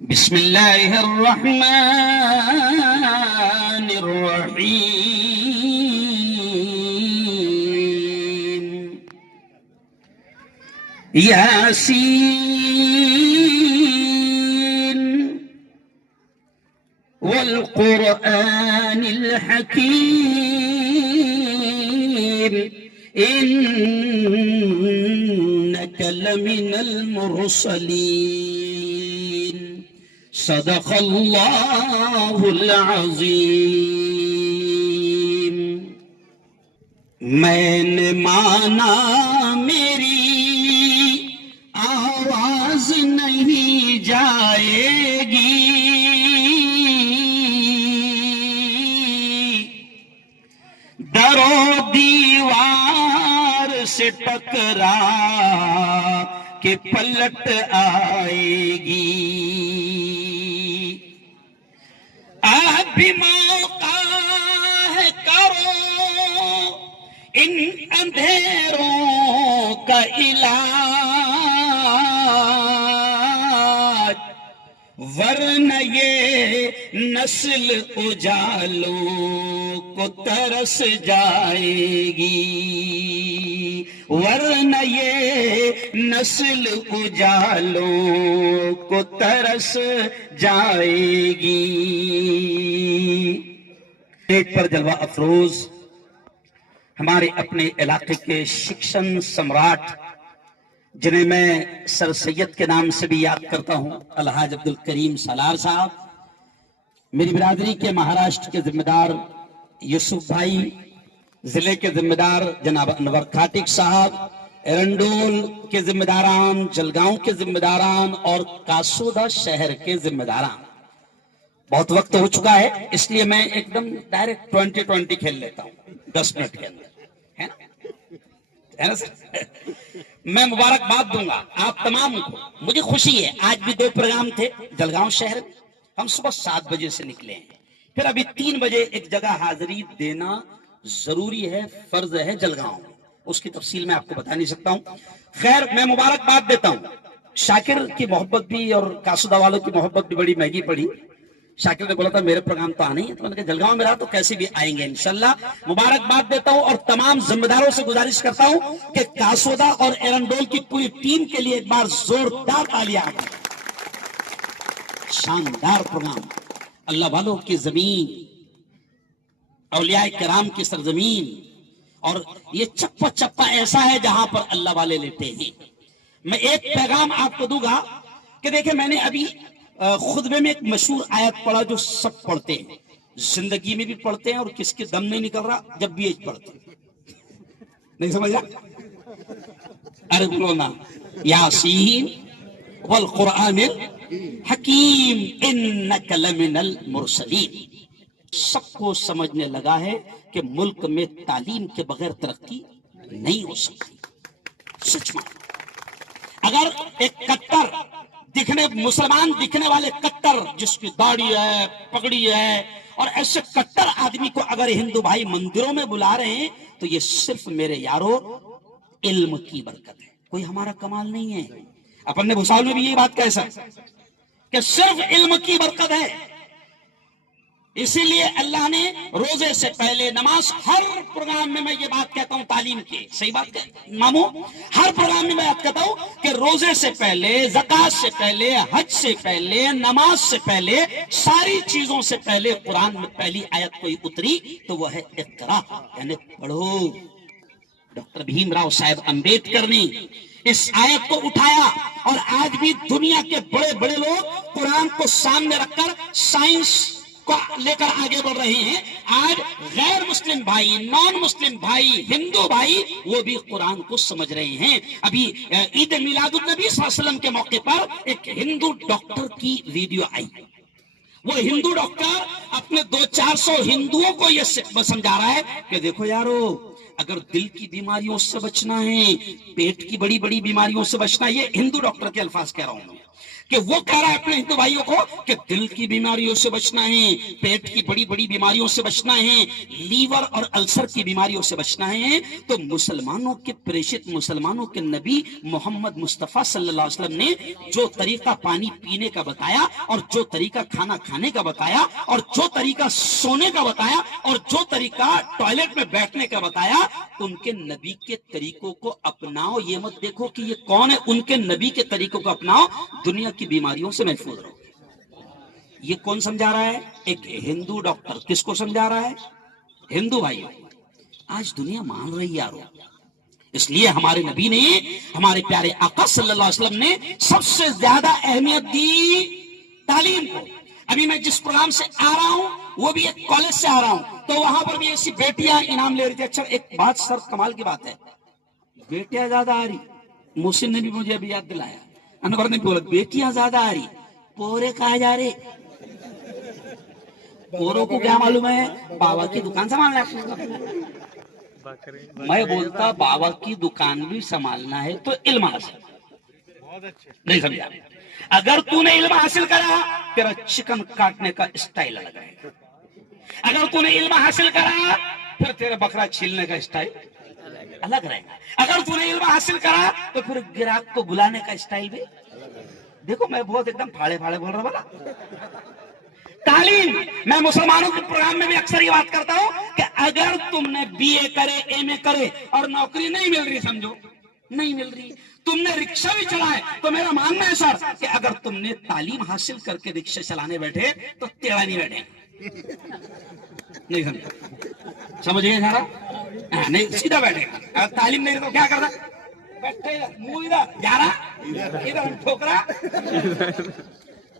بسم اللہ الرحمن الرحیم یاسین والقرآن الحکیم انک لمن المرسلین صدق اللہ العظیم۔ میں نے مانا میری آواز نہیں جائے گی، در و دیوار سے ٹکرا کہ پلٹ آئے گی۔ اب بھی موقع ہے، کرو ان اندھیروں کا علاج، ورنہ یہ نسل اجالوں کو ترس جائے گی، ورنہ یہ نسل اجالوں کو ترس جائے گی۔ ایک پر جلوہ افروز ہمارے اپنے علاقے کے شکشن سمراٹ، جنہیں میں سر سید کے نام سے بھی یاد کرتا ہوں، الحاج عبدالکریم سالار صاحب، میری برادری کے مہاراشٹر کے ذمہ دار یوسف بھائی، ضلع کے ذمہ دار جناب انور کھاٹک صاحب، ایرنڈول کے ذمہ داران، جلگاؤں کے ذمہ داران اور کاسودہ شہر کے ذمہ داران۔ بہت وقت ہو چکا ہے، اس لیے میں ایک دم ڈائریکٹ 20-20 کھیل لیتا ہوں 10 منٹ کے اندر، ہے نا سر؟ میں مبارکباد دوں گا آپ تمام کو۔ مجھے خوشی ہے، آج بھی 2 پروگرام تھے جلگاؤں شہر میں، ہم صبح 7 بجے سے نکلے ہیں، پھر ابھی 3 بجے ایک جگہ حاضری دینا ضروری ہے، فرض ہے جلگاؤں میں، اس کی تفصیل میں آپ کو بتا نہیں سکتا ہوں۔ خیر، میں مبارکباد دیتا ہوں۔ شاکر کی محبت بھی اور کاسودہ والوں کی محبت بھی بڑی مہنگی پڑی۔ شاکر نے بولا تھا میرے پروگرام تو آنے ہی ہے، تو میں نے کہا جلگاؤں میں رہا تو کیسے بھی آئیں گے انشاءاللہ۔ مبارکباد دیتا ہوں اور تمام ذمہ داروں سے گزارش کرتا ہوں کہ کاسودہ اور ایرنڈول کی پوری ٹیم کے لیے ایک بار زوردار تالیاں۔ شاندار پروگرام، اللہ والوں کی زمین، اولیاء کرام کی سرزمین، اور یہ چپا چپا ایسا ہے جہاں پر اللہ والے لیتے ہیں۔ میں ایک پیغام آپ کو دوں گا کہ دیکھیں، میں نے ابھی خطبے میں ایک مشہور آیت پڑھا جو سب پڑھتے ہیں، زندگی میں بھی پڑھتے ہیں، اور کس کے دم نہیں نکل رہا جب بھی ایج پڑھتے ہیں، نہیں سمجھا؟ ارے بولو نا، یاسین والقرآن الحکیم انک لمن المرسلین۔ سب کو سمجھنے لگا ہے کہ ملک میں تعلیم کے بغیر ترقی نہیں ہو سکتی۔ سچ مان، اگر ایک کٹر مسلمان دکھنے والے کٹر، جس کی داڑھی ہے، پگڑی ہے، اور ایسے کٹر آدمی کو اگر ہندو بھائی مندروں میں بلا رہے ہیں تو یہ صرف میرے یارو علم کی برکت ہے، کوئی ہمارا کمال نہیں ہے۔ اپن نے بھوسال میں بھی یہ بات کہا کہ صرف علم کی برکت ہے۔ اسی لیے اللہ نے روزے سے پہلے نماز، ہر پروگرام میں یہ بات کہتا ہوں تعلیم کی، صحیح بات ہے مامو، ہر پروگرام میں بات کہتا ہوں کہ روزے سے پہلے، زکوٰۃ سے پہلے، حج سے پہلے، نماز سے پہلے، ساری چیزوں سے پہلے قرآن میں پہلی آیت کوئی اتری تو وہ ہے اقرا، یعنی پڑھو۔ ڈاکٹر بھیم راؤ صاحب امبیڈکر نے اس آیت کو اٹھایا، اور آج بھی دنیا کے بڑے بڑے لوگ قرآن کو سامنے رکھ کر سائنس کو لے کر آگے بڑھ رہے ہیں۔ آج غیر مسلم بھائی، نان مسلم بھائی، ہندو بھائی، وہ بھی قرآن کو سمجھ رہے ہیں۔ ابھی عید میلاد النبی صلی اللہ علیہ وسلم کے موقع پر ایک ہندو ڈاکٹر کی ویڈیو آئی، وہ ہندو ڈاکٹر اپنے 200-400 ہندوؤں کو یہ سمجھا رہا ہے کہ دیکھو یارو، اگر دل کی بیماریوں سے بچنا ہے، پیٹ کی بڑی بڑی بیماریوں سے بچنا ہے، یہ ہندو ڈاکٹر کے الفاظ کہہ رہا ہوں میں، کہ وہ کہہ رہا ہے اپنے ہندو بھائیوں کو کہ دل کی بیماریوں سے بچنا ہے، پیٹ کی بڑی بڑی بیماریوں سے بچنا ہے، لیور اور السر کی بیماریوں سے بچنا ہے، تو مسلمانوں کے پریشت، مسلمانوں کے نبی محمد مصطفیٰ صلی اللہ علیہ وسلم نے جو طریقہ پانی پینے کا بتایا، اور جو طریقہ کھانا کھانے کا بتایا، اور جو طریقہ سونے کا بتایا، اور جو طریقہ ٹوائلٹ میں بیٹھنے کا بتایا، ان کے نبی کے طریقوں کو اپناؤ۔ یہ مت دیکھو کہ یہ کون ہے، ان کے نبی کے طریقوں کو اپناؤ، دنیا کی بیماریوں سے محفوظ رہو گے۔ یہ کون سمجھا رہا ہے؟ ایک ہندو ڈاکٹر۔ کس کو سمجھا رہا ہے؟ ہندو بھائیوں۔ آج دنیا مان رہی ہے یارو، اس لیے ہمارے نبی نے، ہمارے پیارے آقا صلی اللہ علیہ وسلم نے سب سے زیادہ اہمیت دی تعلیم کو۔ ابھی میں جس پروگرام سے آ رہا ہوں وہ بھی ایک کالج سے آ رہا ہوں، تو وہاں پر بھی ایسی بیٹیاں انعام لے رہی تھی۔ اچھا ایک بات سر کمال کی بات ہے، بیٹیاں زیادہ آ رہی، محسن نے بھی مجھے ابھی یاد دلایا، انور نے بھی بولا بیٹیاں زیادہ آ رہی، پورے کہا جا رہے، پوروں کو کیا معلوم ہے؟ بابا کی دکان سنبھالنا ہے۔ میں بولتا بابا کی دکان بھی سنبھالنا ہے تو علم حاصل، نہیں سمجھا؟ اگر تو نے علم حاصل کرا تیرا چکن کاٹنے کا اسٹائل الگ رہے گا، اگر تو نے علم حاصل کرا پھر تیرا بکرا چھیلنے کا اسٹائل الگ رہے گا، اگر تو نے علم حاصل کرا تو پھر گراہک کو بلانے کا اسٹائل بھی۔ دیکھو میں بہت ایک دم پھاڑے پھاڑے بول رہا بولا تعلیم۔ میں مسلمانوں کے پروگرام میں بھی اکثر یہ بات کرتا ہوں کہ اگر تم نے بی اے کرے، ایم اے کرے اور نوکری نہیں مل رہی، سمجھو نہیں مل رہی، تم نے رکشہ بھی چلائے، تو میرا ماننا ہے سر کہ اگر تم نے تعلیم حاصل کر کے رکشہ چلانے بیٹھے تو تیرا نہیں بیٹھے، نہیں سمجھا؟ سمجھ گئے سارا؟ نہیں سیدھا بیٹھے گا۔ اگر تعلیم نہیں تو کیا کرتا؟ بیٹھے منہ ادھر جا رہا، ادھر ٹھوکرا،